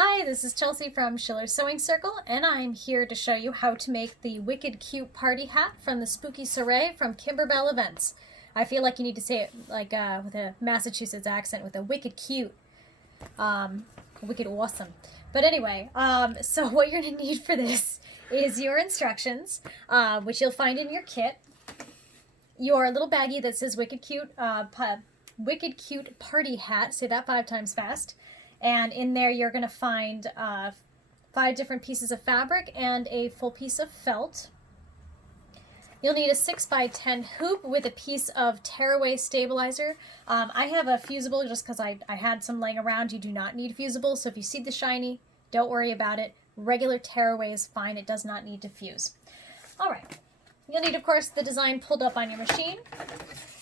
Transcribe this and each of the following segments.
Hi, this is Chelsea from Schiller's Sewing Circle, and I'm here to show you how to make the wicked cute party hat from the Spooky Soiree from Kimberbell Events. I feel like you need to say it like with a Massachusetts accent, with a wicked cute, wicked awesome. But anyway, so what you're going to need for this is your instructions, which you'll find in your kit, your little baggie that says wicked cute party hat. Say that 5 times fast. And in there you're going to find 5 different pieces of fabric and a full piece of felt. You'll need a 6x10 hoop with a piece of tearaway stabilizer. I have a fusible just because I had some laying around. You do not need fusible, so if you see the shiny, don't worry about it. Regular tearaway is fine. It does not need to fuse. All right. You'll need, of course, the design pulled up on your machine.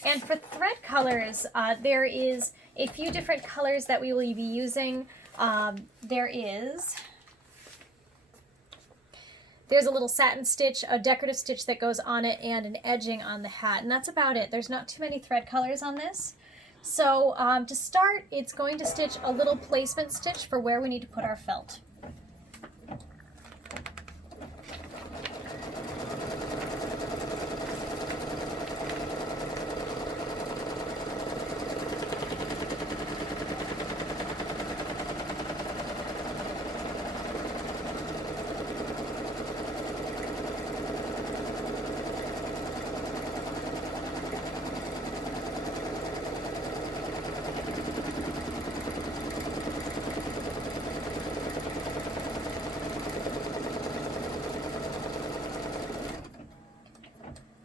And for thread colors, there is a few different colors that we will be using. There's a little satin stitch, a decorative stitch that goes on it, and an edging on the hat. And that's about it. There's not too many thread colors on this. So to start, it's going to stitch a little placement stitch for where we need to put our felt.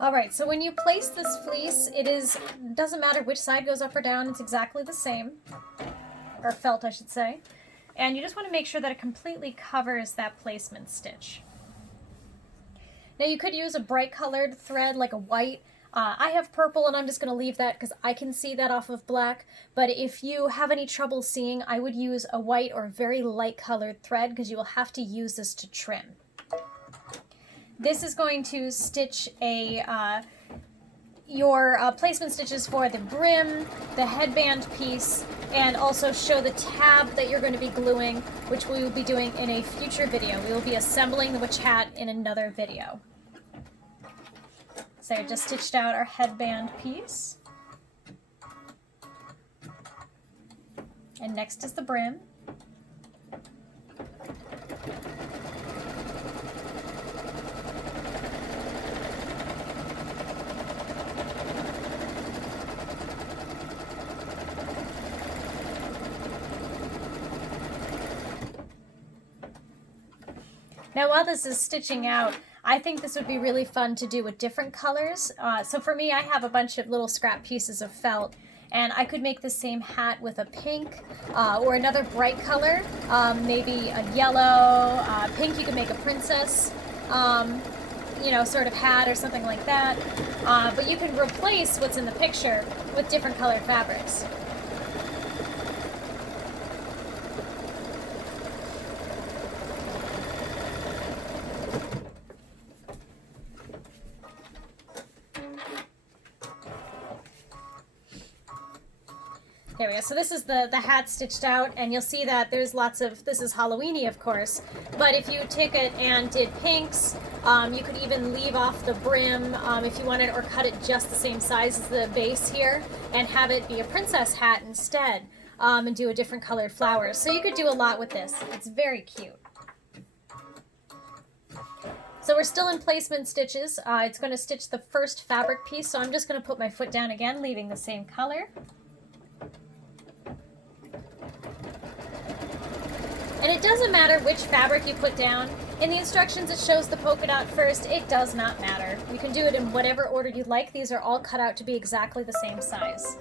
Alright, so when you place this fleece, doesn't matter which side goes up or down, it's exactly the same. Or felt, I should say. And you just want to make sure that it completely covers that placement stitch. Now you could use a bright colored thread like a white. I have purple and I'm just going to leave that because I can see that off of black. But if you have any trouble seeing, I would use a white or very light colored thread because you will have to use this to trim. This is going to stitch your placement stitches for the brim, the headband piece, and also show the tab that you're going to be gluing, which we will be doing in a future video. We will be assembling the witch hat in another video. So I just stitched out our headband piece. And next is the brim. Now while this is stitching out, I think this would be really fun to do with different colors. So for me, I have a bunch of little scrap pieces of felt, and I could make the same hat with a pink or another bright color, maybe a yellow, pink. You could make a princess, sort of hat or something like that. But you can replace what's in the picture with different colored fabrics. There we go. So this is the hat stitched out, and you'll see that there's lots of, this is Halloween-y, of course, but if you take it and did pinks, you could even leave off the brim if you wanted, or cut it just the same size as the base here, and have it be a princess hat instead, and do a different colored flowers. So you could do a lot with this. It's very cute. So we're still in placement stitches. It's going to stitch the first fabric piece, so I'm just going to put my foot down again, leaving the same color. And it doesn't matter which fabric you put down. In the instructions it shows the polka dot first. It does not matter. You can do it in whatever order you'd like. These are all cut out to be exactly the same size.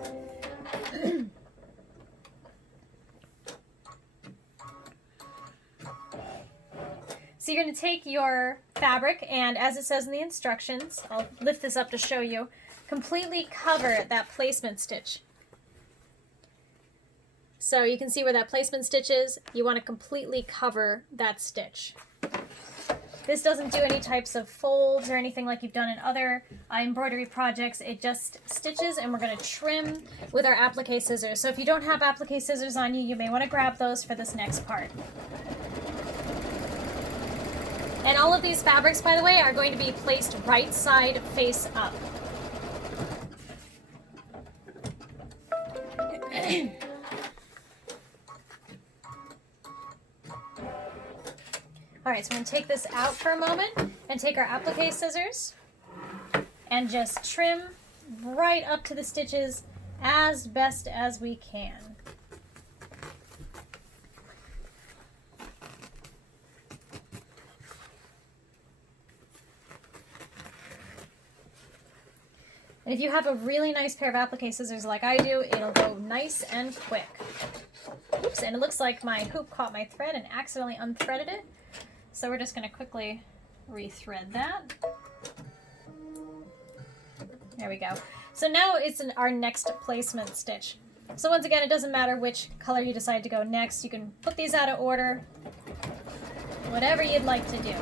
So you're going to take your fabric and, as it says in the instructions, I'll lift this up to show you, completely cover that placement stitch. So you can see where that placement stitch is. You want to completely cover that stitch. This doesn't do any types of folds or anything like you've done in other embroidery projects. It just stitches, and we're going to trim with our applique scissors. So if you don't have applique scissors on you, you may want to grab those for this next part. And all of these fabrics, by the way, are going to be placed right side face up. All right, so I'm going to take this out for a moment and take our applique scissors and just trim right up to the stitches as best as we can. And if you have a really nice pair of applique scissors like I do, it'll go nice and quick. Oops, and it looks like my hoop caught my thread and accidentally unthreaded it. So we're just going to quickly rethread that. There we go. So now it's our next placement stitch. So once again, it doesn't matter which color you decide to go next. You can put these out of order, whatever you'd like to do.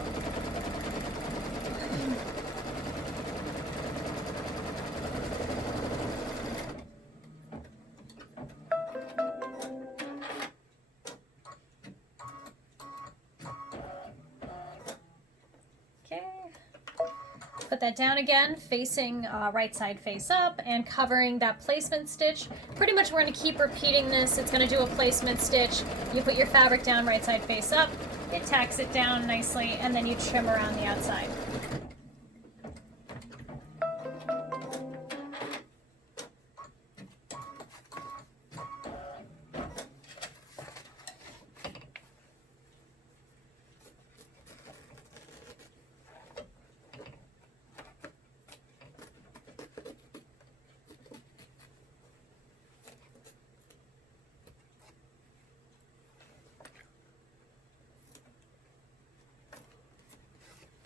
Put that down again, facing right side face up and covering that placement stitch. Pretty much we're going to keep repeating this. It's going to do a placement stitch. You put your fabric down right side face up, it tacks it down nicely, and then you trim around the outside.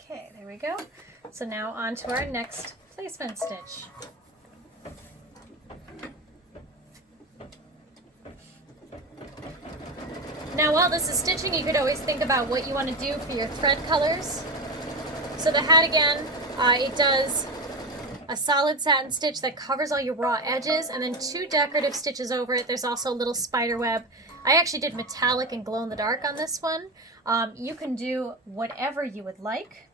Okay, there we go. So now on to our next placement stitch. Now while this is stitching, you could always think about what you want to do for your thread colors. So the hat again, it does a solid satin stitch that covers all your raw edges and then 2 decorative stitches over it. There's also a little spider web. I actually did metallic and glow in the dark on this one. You can do whatever you would like.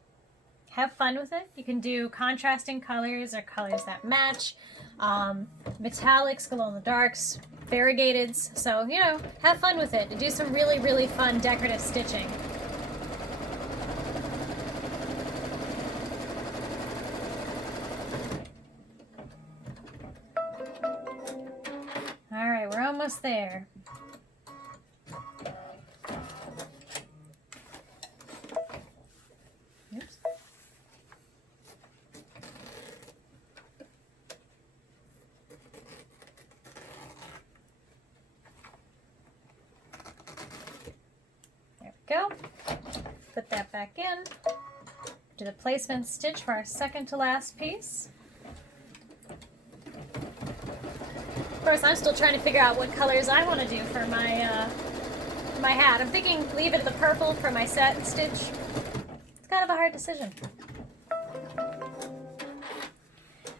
Have fun with it. You can do contrasting colors or colors that match, metallics, glow in the darks, variegateds. So, you know, have fun with it. Do some really, really fun decorative stitching. All right, we're almost there. Oops. There we go. Put that back in. Do the placement stitch for our second to last piece. Of course, I'm still trying to figure out what colors I want to do for my hat. I'm thinking leave it the purple for my satin stitch. It's kind of a hard decision.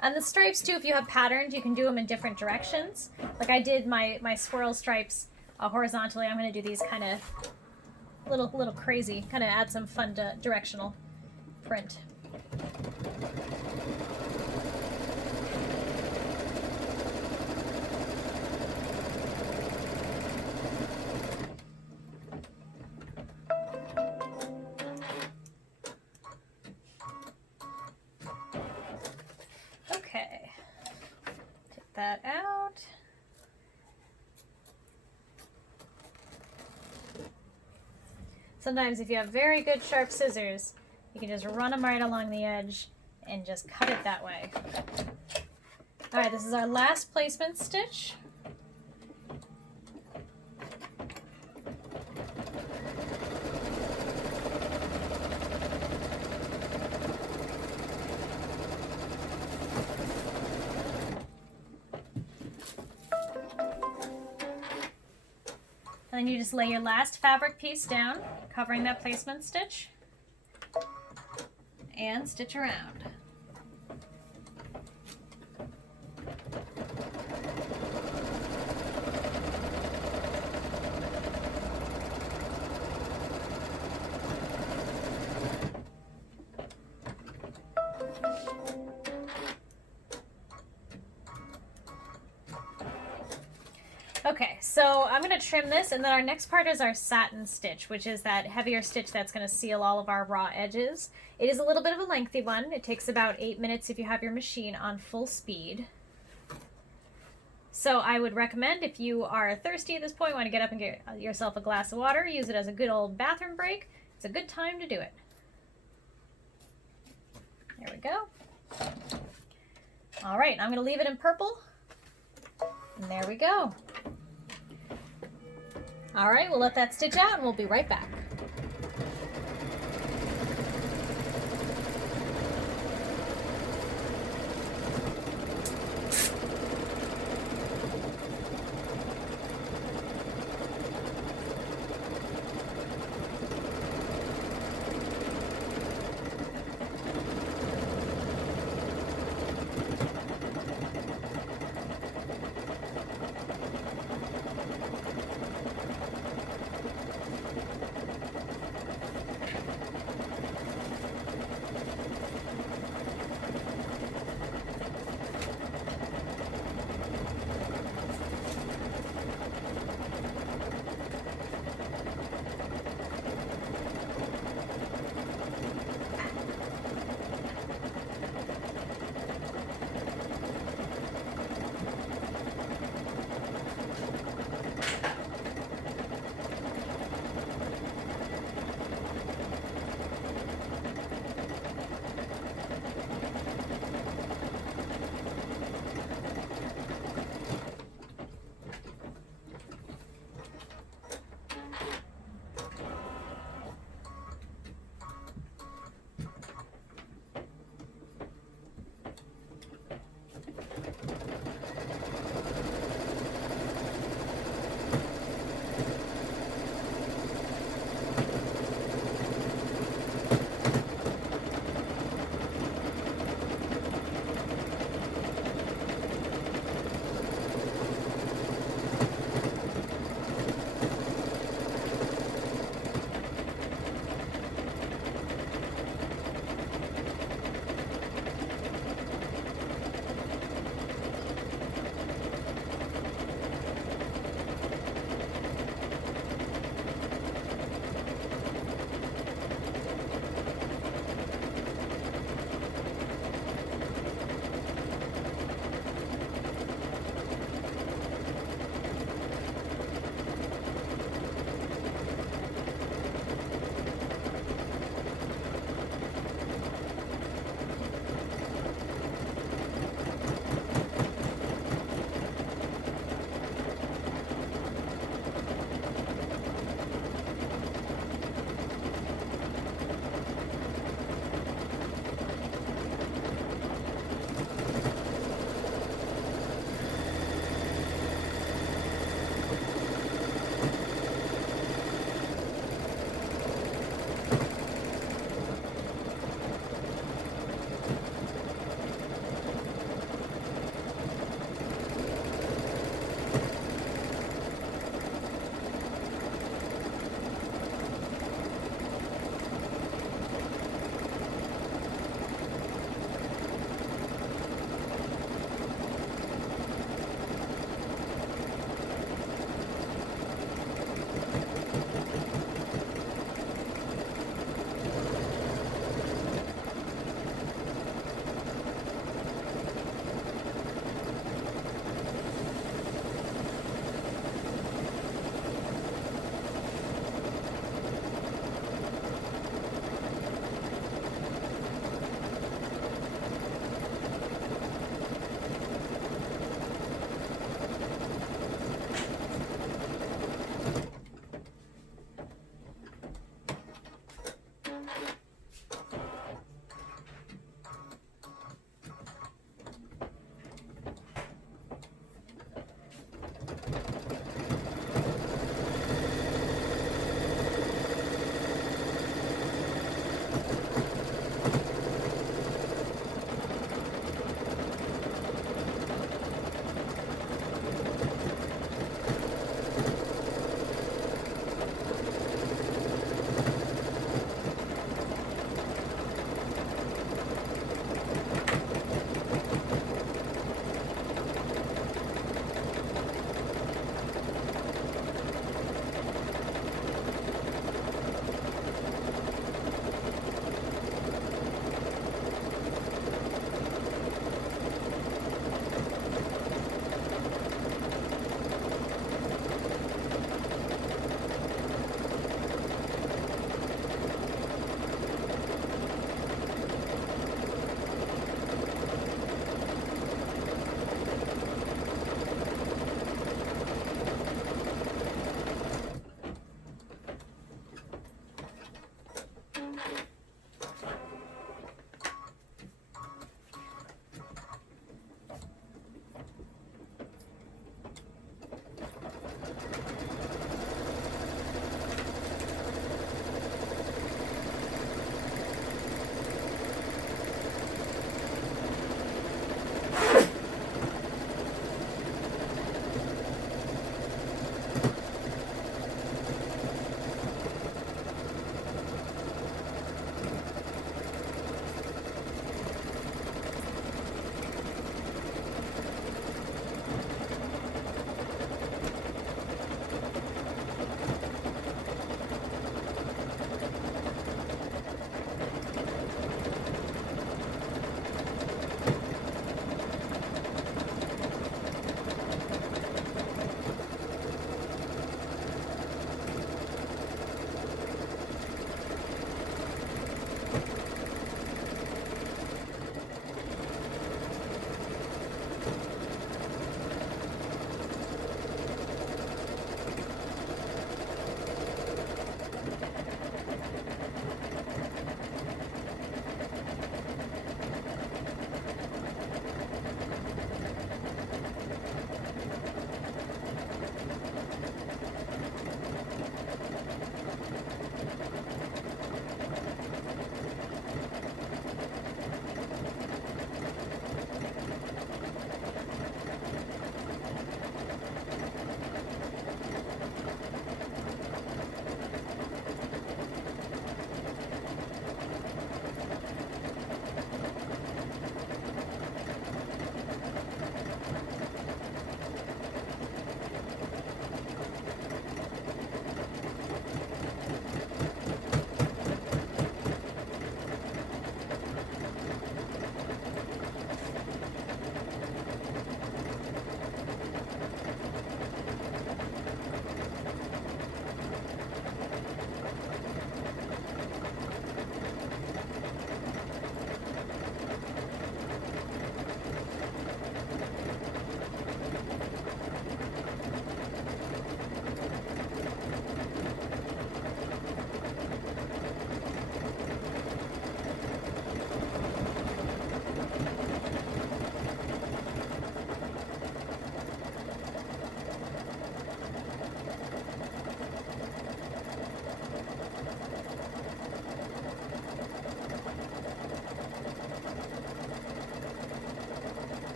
And the stripes too, if you have patterns, you can do them in different directions. Like I did my swirl stripes horizontally. I'm going to do these kind of little crazy, kind of add some fun directional print. Okay, take that out. Sometimes if you have very good sharp scissors, you can just run them right along the edge and just cut it that way. All right, this is our last placement stitch. And then you just lay your last fabric piece down, covering that placement stitch. and stitch around. Okay, so I'm going to trim this, and then our next part is our satin stitch, which is that heavier stitch that's going to seal all of our raw edges. It is a little bit of a lengthy one. It takes about 8 minutes if you have your machine on full speed. So I would recommend, if you are thirsty at this point, want to get up and get yourself a glass of water, use it as a good old bathroom break, it's a good time to do it. There we go. All right, I'm going to leave it in purple. And there we go. All right, we'll let that stitch out and we'll be right back.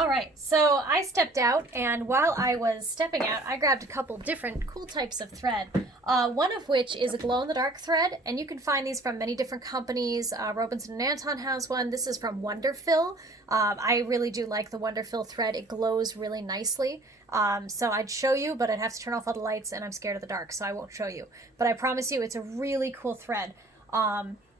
All right, so I stepped out, and while I was stepping out, I grabbed a couple different cool types of thread. One of which is a glow-in-the-dark thread, and you can find these from many different companies. Robinson & Anton has one. This is from Wonderfill. I really do like the Wonderfill thread. It glows really nicely. So I'd show you, but I'd have to turn off all the lights, and I'm scared of the dark, so I won't show you. But I promise you, it's a really cool thread.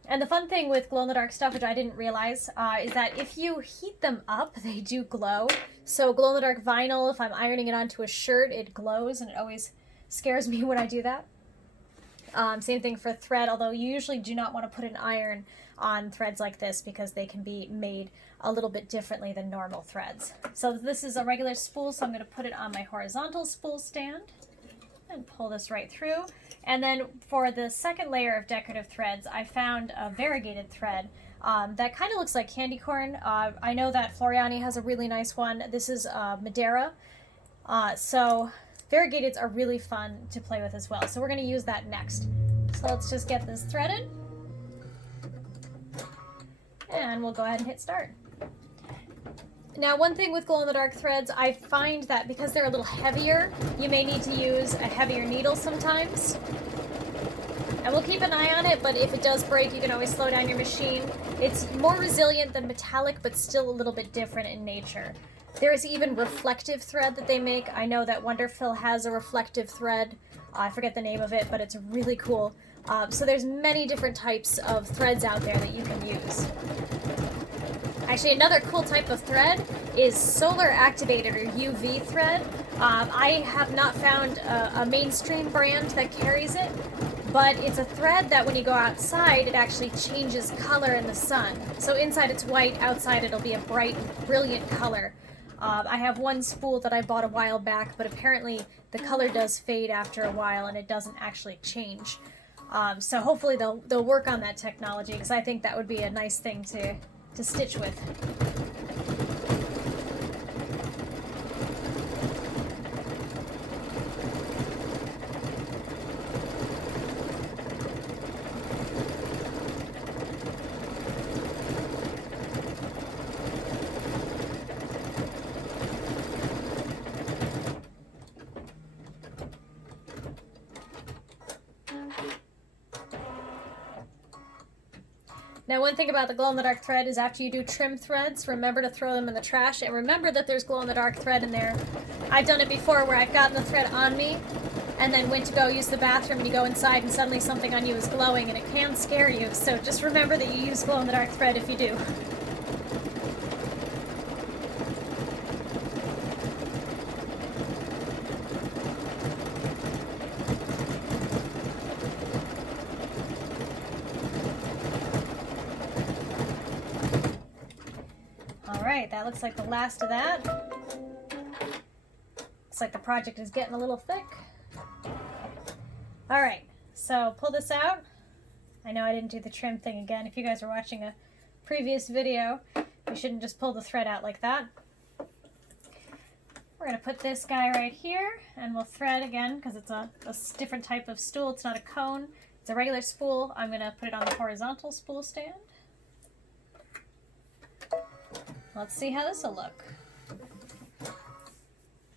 And the fun thing with glow-in-the-dark stuff, which I didn't realize, is that if you heat them up, they do glow. So glow-in-the-dark vinyl, if I'm ironing it onto a shirt, it glows, and it always scares me when I do that. Same thing for thread, although you usually do not want to put an iron on threads like this because they can be made a little bit differently than normal threads. So this is a regular spool, so I'm going to put it on my horizontal spool stand and pull this right through. And then for the second layer of decorative threads, I found a variegated thread that kind of looks like candy corn. I know that Floriani has a really nice one. This is Madeira. So variegateds are really fun to play with as well. So we're going to use that next. So let's just get this threaded. And we'll go ahead and hit start. Now, one thing with glow-in-the-dark threads, I find that because they're a little heavier, you may need to use a heavier needle sometimes. And we'll keep an eye on it, but if it does break, you can always slow down your machine. It's more resilient than metallic, but still a little bit different in nature. There is even reflective thread that they make. I know that Wonderfill has a reflective thread. I forget the name of it, but it's really cool. So there's many different types of threads out there that you can use. Actually, another cool type of thread is solar activated or UV thread. I have not found a mainstream brand that carries it, but it's a thread that when you go outside, it actually changes color in the sun. So inside it's white, outside it'll be a bright, brilliant color. I have one spool that I bought a while back, but apparently the color does fade after a while and it doesn't actually change. So hopefully they'll work on that technology, because I think that would be a nice thing to stitch with. Now, one thing about the glow-in-the-dark thread is after you do trim threads, remember to throw them in the trash, and remember that there's glow-in-the-dark thread in there. I've done it before where I've gotten the thread on me and then went to go use the bathroom, and you go inside and suddenly something on you is glowing, and it can scare you. So just remember that you use glow-in-the-dark thread if you do. Alright, that looks like the last of that. Looks like the project is getting a little thick. Alright, so pull this out. I know I didn't do the trim thing again. If you guys are watching a previous video, you shouldn't just pull the thread out like that. We're going to put this guy right here, and we'll thread again, because it's a different type of stool. It's not a cone. It's a regular spool. I'm going to put it on the horizontal spool stand. Let's see how this will look.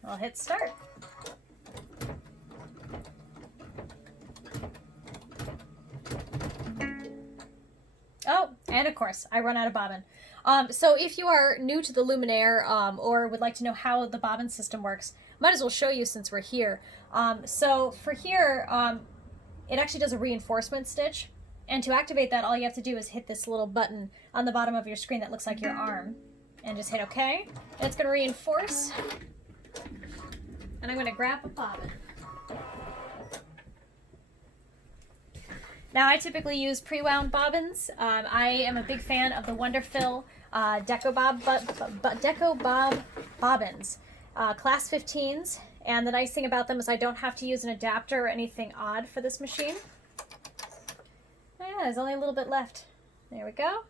I'll hit start. Oh, and of course, I run out of bobbin. So if you are new to the Luminaire or would like to know how the bobbin system works, might as well show you since we're here. So for here, it actually does a reinforcement stitch. And to activate that, all you have to do is hit this little button on the bottom of your screen that looks like your arm. And just hit OK. And it's going to reinforce. And I'm going to grab a bobbin. Now, I typically use pre-wound bobbins. I am a big fan of the Wonderfill Deco Bob bobbins, class 15s. And the nice thing about them is I don't have to use an adapter or anything odd for this machine. Yeah, there's only a little bit left. There we go.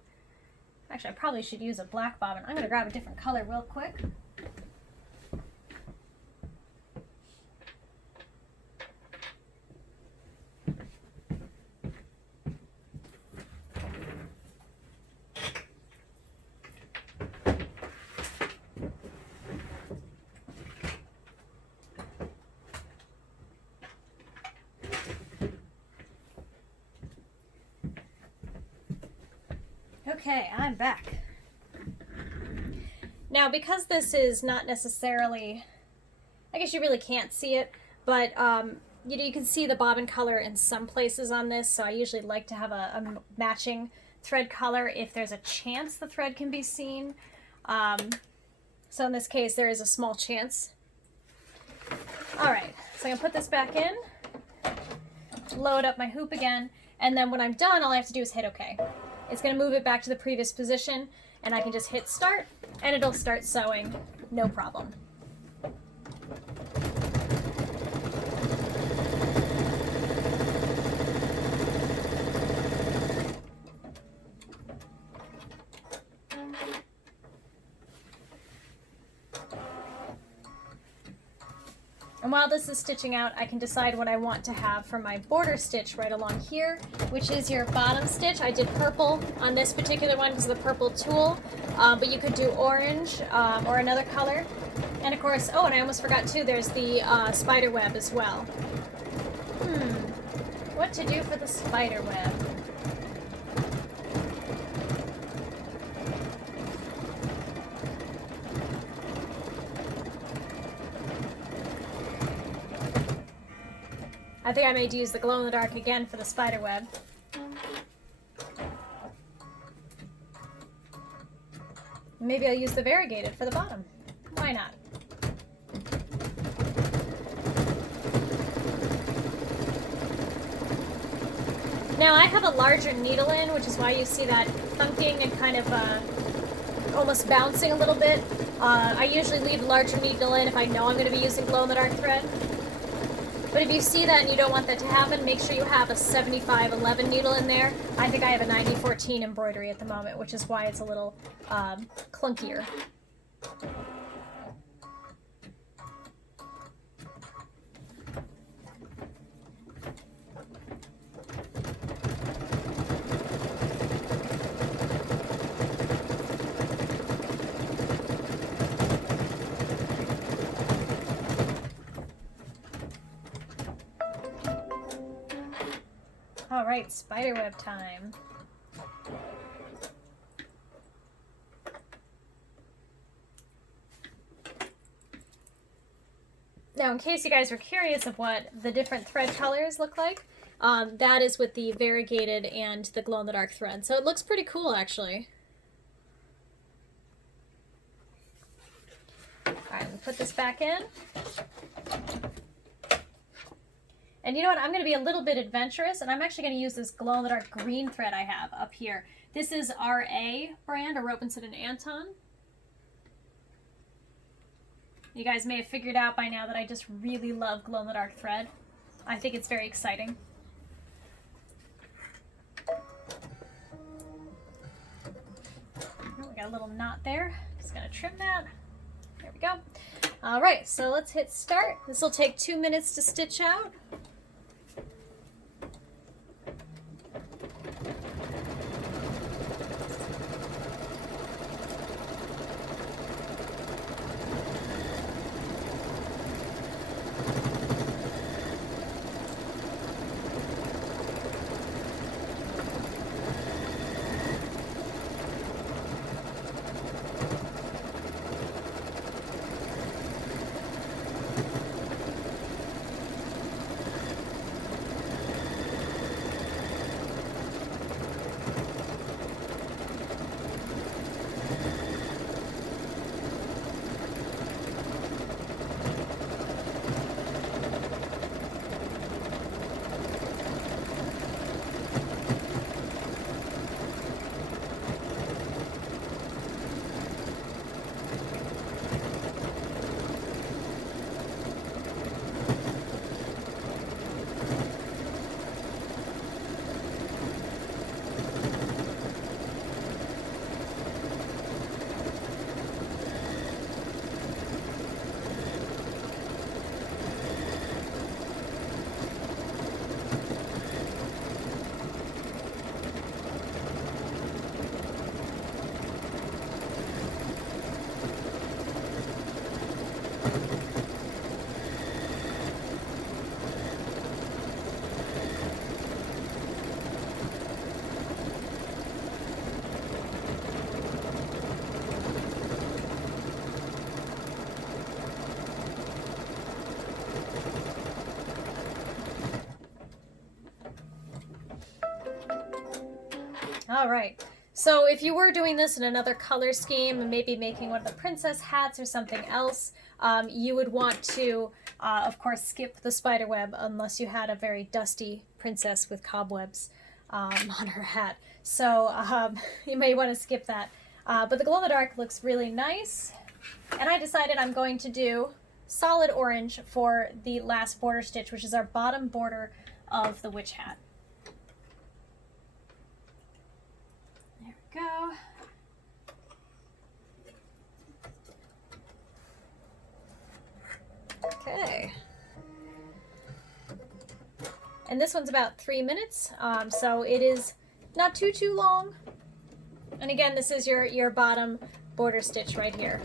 Actually, I probably should use a black bobbin. I'm going to grab a different color real quick. Okay, I'm back. Now, because this is not necessarily, I guess you really can't see it, but you know, you can see the bobbin color in some places on this, so I usually like to have a matching thread color if there's a chance the thread can be seen. So in this case, there is a small chance. All right, so I'm gonna put this back in, load up my hoop again, and then when I'm done, all I have to do is hit OK. It's gonna move it back to the previous position, and I can just hit start, and it'll start sewing, no problem. And while this is stitching out, I can decide what I want to have for my border stitch right along here, which is your bottom stitch. I did purple on this particular one because of the purple tulle, but you could do orange or another color. And of course, oh, and I almost forgot too, there's the spiderweb as well. What to do for the spiderweb? I think I may use the glow-in-the-dark again for the spiderweb. Maybe I'll use the variegated for the bottom. Why not? Now I have a larger needle in, which is why you see that thunking and kind of almost bouncing a little bit. I usually leave a larger needle in if I know I'm going to be using glow-in-the-dark thread. But if you see that and you don't want that to happen, make sure you have a 7511 needle in there. I think I have a 9014 embroidery at the moment, which is why it's a little clunkier. All right, spiderweb time. Now, in case you guys were curious of what the different thread colors look like, that is with the variegated and the glow-in-the-dark thread. So it looks pretty cool, actually. All right, let me put this back in. And you know what, I'm going to be a little bit adventurous, and I'm actually going to use this glow-in-the-dark green thread I have up here. This is RA brand, or Robinson & Anton. You guys may have figured out by now that I just really love glow-in-the-dark thread. I think it's very exciting. Oh, we got a little knot there. Just going to trim that. There we go. All right, so let's hit start. This will take 2 minutes to stitch out. All right. So if you were doing this in another color scheme and maybe making one of the princess hats or something else, you would want to, of course, skip the spider web unless you had a very dusty princess with cobwebs on her hat. So you may want to skip that. But the glow-in-the-dark looks really nice. And I decided I'm going to do solid orange for the last border stitch, which is our bottom border of the witch hat. There we go. Okay. And this one's about 3 minutes, so it is not too long. And again, this is your bottom border stitch right here.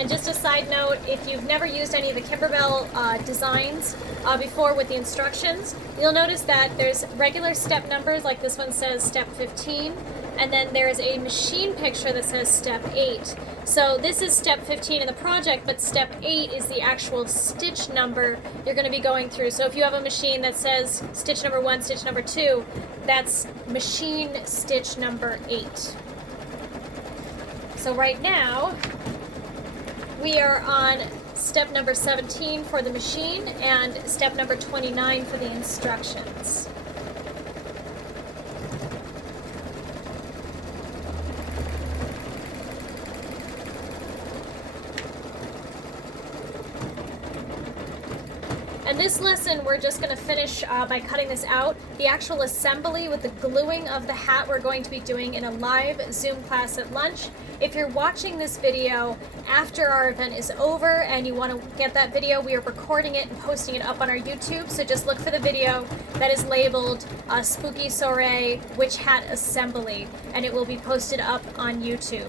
And just a side note, if you've never used any of the Kimberbell designs before with the instructions, you'll notice that there's regular step numbers, like this one says step 15, and then there's a machine picture that says step 8. So this is step 15 in the project, but step 8 is the actual stitch number you're going to be going through. So if you have a machine that says stitch number 1, stitch number 2, that's machine stitch number 8. So right now, we are on step number 17 for the machine and step number 29 for the instructions. And this lesson, we're just going to finish by cutting this out. The actual assembly with the gluing of the hat we're going to be doing in a live Zoom class at lunch. If you're watching this video after our event is over and you want to get that video, we are recording it and posting it up on our YouTube. So just look for the video that is labeled Spooky Soiree Witch Hat Assembly, and it will be posted up on YouTube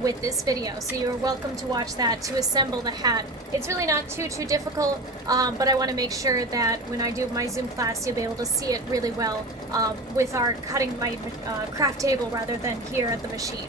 with this video. So you're welcome to watch that to assemble the hat. It's really not too difficult, but I want to make sure that when I do my Zoom class, you'll be able to see it really well with our cutting my craft table rather than here at the machine.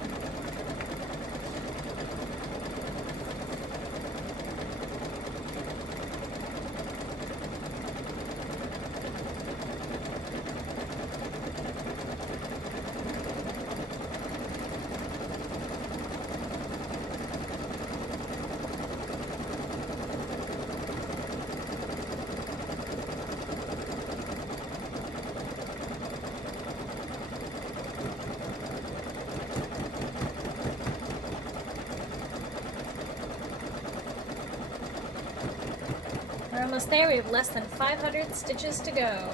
We're almost there. We have less than 500 stitches to go.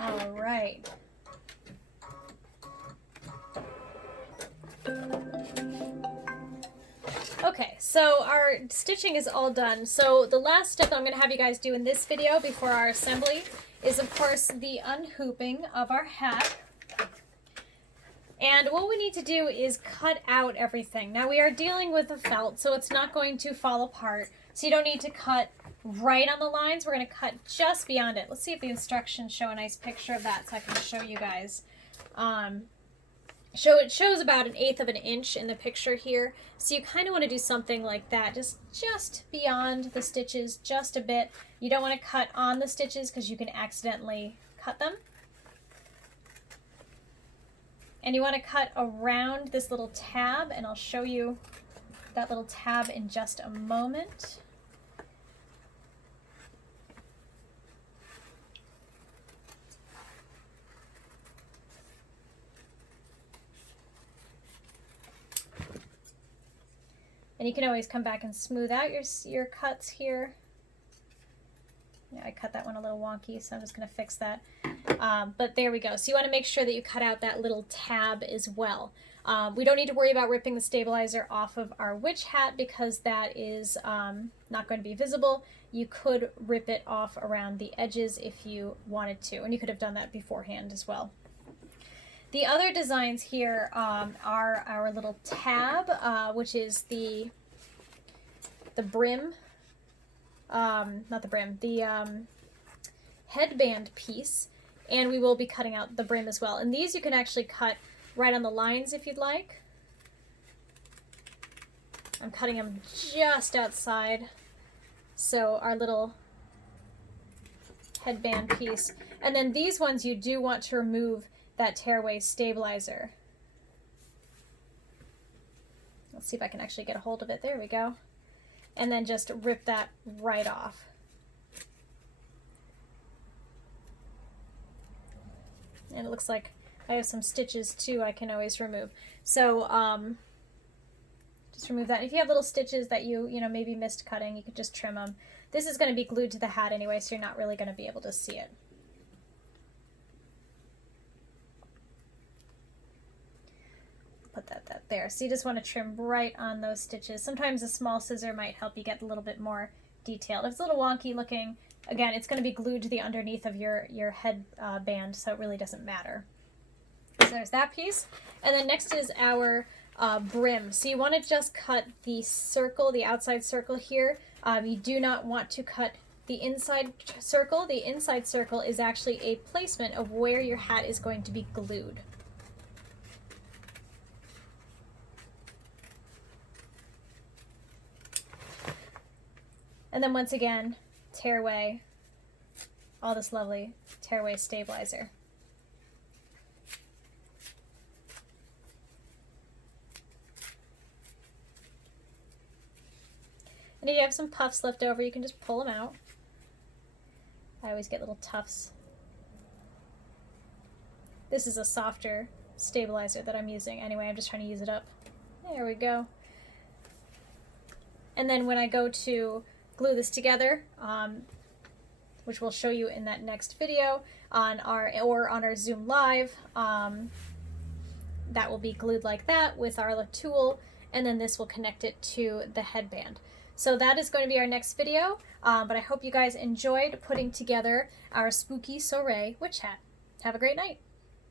All right. Okay, so our stitching is all done. So the last step that I'm going to have you guys do in this video before our assembly is, of course, the unhooping of our hat. And what we need to do is cut out everything. Now we are dealing with a felt, so it's not going to fall apart. So you don't need to cut right on the lines. We're going to cut just beyond it. Let's see if the instructions show a nice picture of that so I can show you guys. It shows about 1/8 of an inch in the picture here. So you kind of want to do something like that, just beyond the stitches, just a bit. You don't want to cut on the stitches because you can accidentally cut them. And you want to cut around this little tab, and I'll show you that little tab in just a moment. And you can always come back and smooth out your cuts here. Yeah, I cut that one a little wonky, so I'm just going to fix that. But there we go. So you want to make sure that you cut out that little tab as well. We don't need to worry about ripping the stabilizer off of our witch hat because that is not going to be visible. You could rip it off around the edges if you wanted to, and you could have done that beforehand as well. The other designs here are our little tab, which is the brim, not the brim, the headband piece, and we will be cutting out the brim as well. And these you can actually cut right on the lines if you'd like. I'm cutting them just outside, so our little headband piece. And then these ones you do want to remove that tearaway stabilizer. Let's see if I can actually get a hold of it. There we go. And then just rip that right off. And it looks like I have some stitches too I can always remove. So just remove that. If you have little stitches that you maybe missed cutting, you could just trim them. This is going to be glued to the hat anyway, so you're not really going to be able to see it. Put that there. So you just want to trim right on those stitches. Sometimes a small scissor might help you get a little bit more detailed. If it's a little wonky looking, again, it's going to be glued to the underneath of your head band, so it really doesn't matter. So there's that piece. And then next is our brim. So you want to just cut the circle, the outside circle here. You do not want to cut the inside circle. The inside circle is actually a placement of where your hat is going to be glued. And then once again, tear away all this lovely tearaway stabilizer. And if you have some puffs left over, you can just pull them out. I always get little tufts. This is a softer stabilizer that I'm using. Anyway, I'm just trying to use it up. There we go. And then when I go to glue this together, which we'll show you in that next video on our Zoom Live, that will be glued like that with our tool, and then this will connect it to the headband. So that is going to be our next video, but I hope you guys enjoyed putting together our Spooky Soiree witch hat. Have a great night.